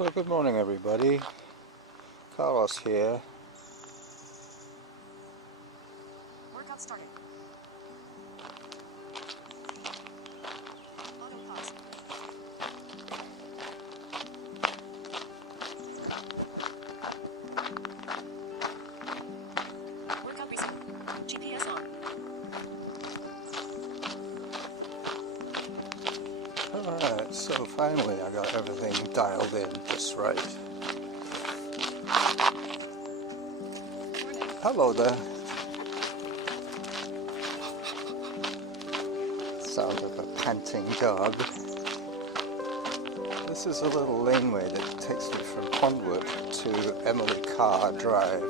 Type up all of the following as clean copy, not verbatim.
So good morning everybody, Carlos here. Workout started. Auto pause. Workout resumed. GPS on. Alright, so finally I got everything dialed in just right. Hello there. Sound of a panting dog. This is a little laneway that takes me from Pondwood to Emily Carr Drive.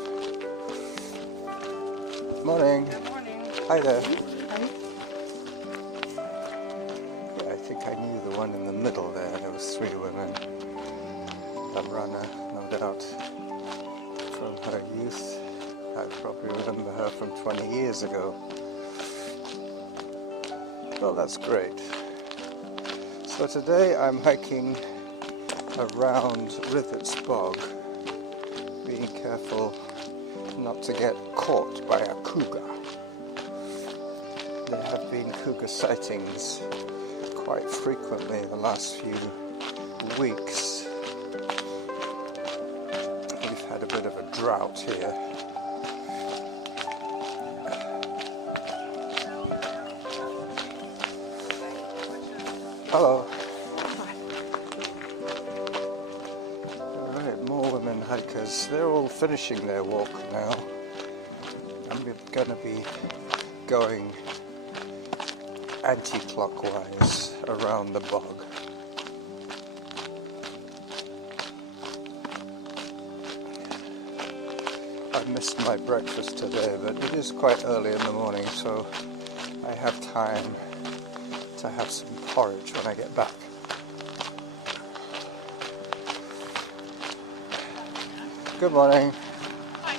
Morning. Good morning. Hi there. Hi. Yeah, I think I knew the one in the middle there. There was 3 women. A runner, no doubt, from her youth. I probably remember her from 20 years ago. Well, that's great. So today I'm hiking around Rithet's bog, being careful not to get caught by a cougar. There have been cougar sightings quite frequently the last few weeks. We've had a bit of a drought here. Hello. Alright, more women hikers. They're all finishing their walk now. I'm going to be going anti-clockwise around the bog. I missed my breakfast today, but it is quite early in the morning, so I have time to have some porridge when I get back. Good morning. Hi.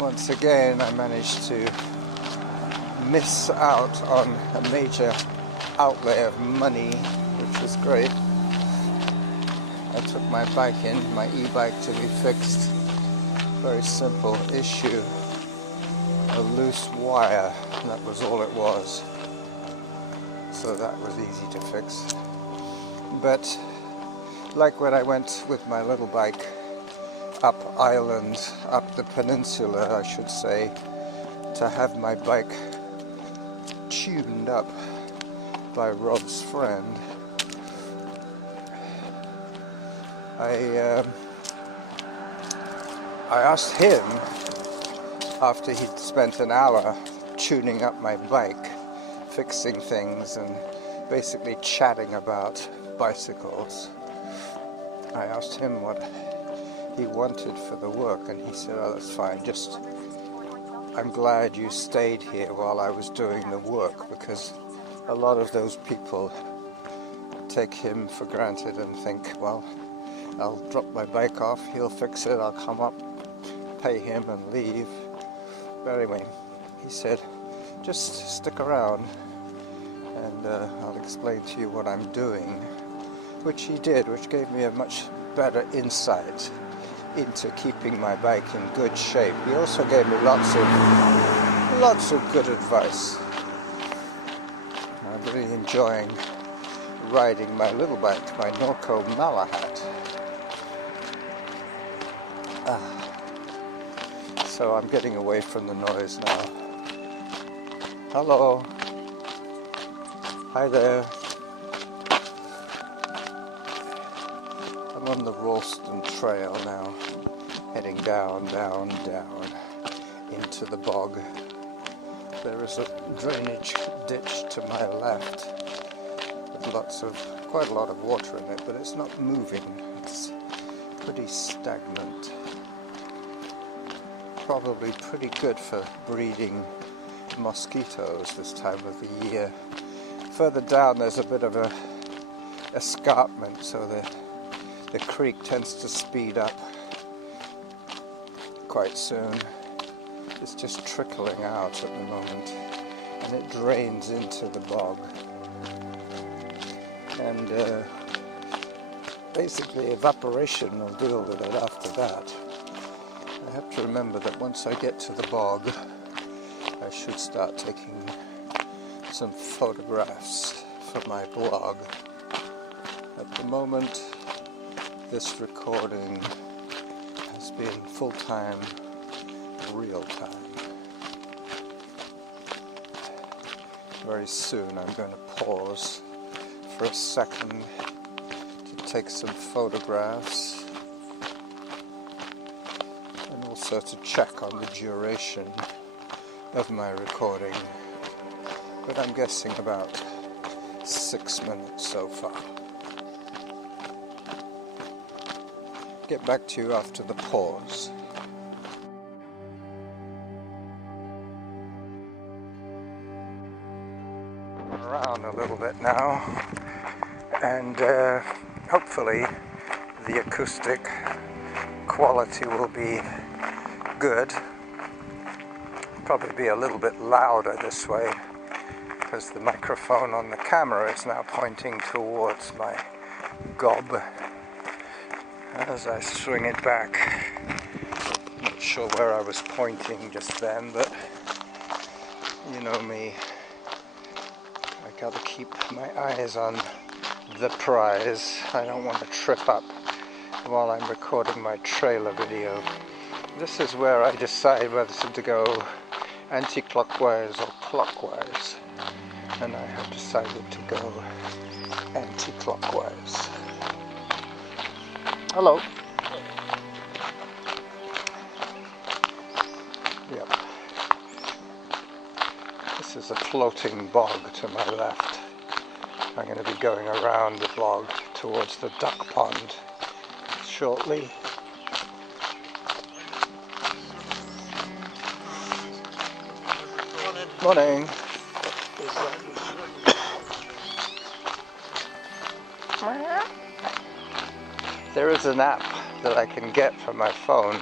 Once again I managed to miss out on a major outlay of money, which was great. I took my bike in, my e-bike, to be fixed. Very simple issue. A loose wire, and that was all it was. So that was easy to fix. But like when I went with my little bike up island, up the peninsula I should say, to have my bike tuned up by Rob's friend, I asked him, after he'd spent an hour tuning up my bike, fixing things and basically chatting about bicycles, I asked him what he wanted for the work, and he said, oh, that's fine, just I'm glad you stayed here while I was doing the work, because a lot of those people take him for granted and think, well, I'll drop my bike off, he'll fix it, I'll come up, pay him and leave. But anyway, he said, just stick around and I'll explain to you what I'm doing, which he did, which gave me a much better insight into keeping my bike in good shape. He also gave me lots of good advice. I'm really enjoying riding my little bike, my Norco Malahat. So I'm getting away from the noise now. Hello. Hi there. I'm on the Ralston Trail now, heading down into the bog. There is a drainage ditch to my left with quite a lot of water in it, but it's not moving. It's pretty stagnant. Probably pretty good for breeding mosquitoes this time of the year. Further down there's a bit of a escarpment, so the creek tends to speed up quite soon. It's just trickling out at the moment, and it drains into the bog. And basically evaporation will deal with it after that. I have to remember that once I get to the bog, I should start taking some photographs for my blog. At the moment, this recording has been full-time, real-time. Very soon I'm going to pause for a second to take some photographs and also to check on the duration of my recording, but I'm guessing about 6 minutes so far. Get back to you after the pause. Around a little bit now, and hopefully the acoustic quality will be good. Probably be a little bit louder this way because the microphone on the camera is now pointing towards my gob as I swing it back. Not sure where I was pointing just then, but you know me, I gotta keep my eyes on the prize. I don't want to trip up while I'm recording my trailer video. This is where I decide whether to go anti-clockwise or clockwise, and I have decided to go anti-clockwise. Hello. Yep. This is a floating bog to my left. I'm going to be going around the bog towards the duck pond shortly. Morning. There is an app that I can get from my phone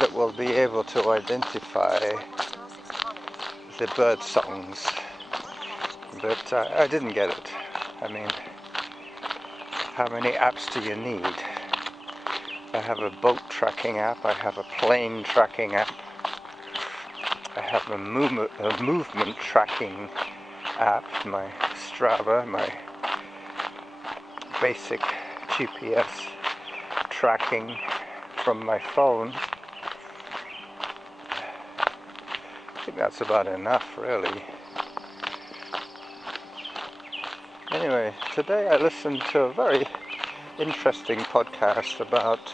that will be able to identify the bird songs, but I didn't get it. I mean, how many apps do you need? I have a boat tracking app, I have a plane tracking app, I have a movement tracking app, my Strava, my basic GPS tracking from my phone. I think that's about enough, really. Anyway, today I listened to a very interesting podcast about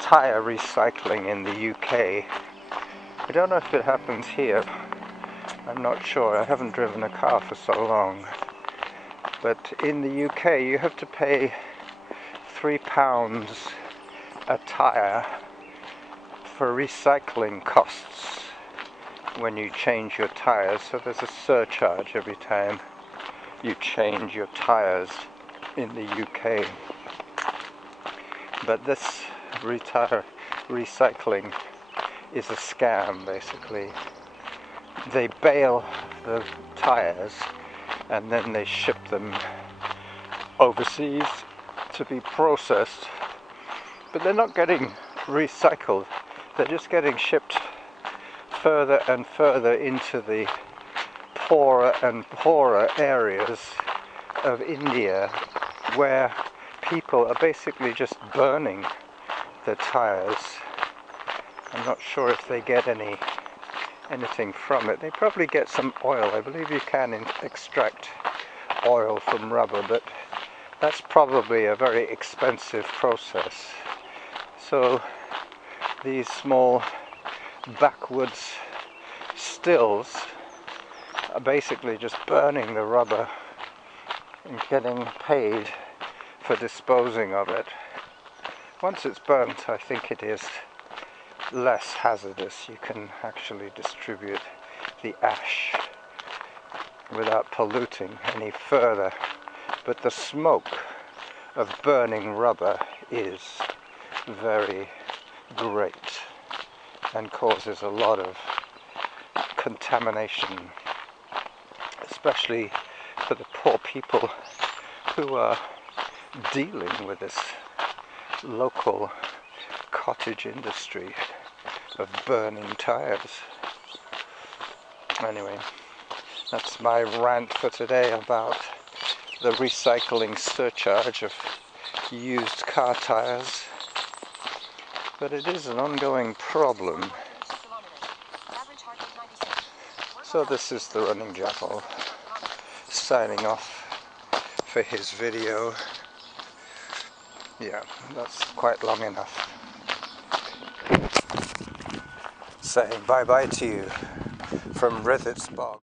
tyre recycling in the UK. I don't know if it happens here. I'm not sure. I haven't driven a car for so long. But in the UK you have to pay £3 a tyre for recycling costs when you change your tyres. So there's a surcharge every time you change your tyres in the UK. But this tyre recycling is a scam, basically. They bale the tyres and then they ship them overseas to be processed, but they're not getting recycled, they're just getting shipped further and further into the poorer and poorer areas of India, where people are basically just burning the tyres. I'm not sure if they get anything from it. They probably get some oil. I believe you can extract oil from rubber, but that's probably a very expensive process. So these small backwoods stills are basically just burning the rubber and getting paid for disposing of it. Once it's burnt, I think it is less hazardous. You can actually distribute the ash without polluting any further. But the smoke of burning rubber is very great and causes a lot of contamination, especially for the poor people who are dealing with this local cottage industry of burning tires. Anyway, that's my rant for today about the recycling surcharge of used car tires. But it is an ongoing problem. So this is the Running Jackal signing off for his video. Yeah, that's quite long enough. Saying bye bye to you from Rithet's bog.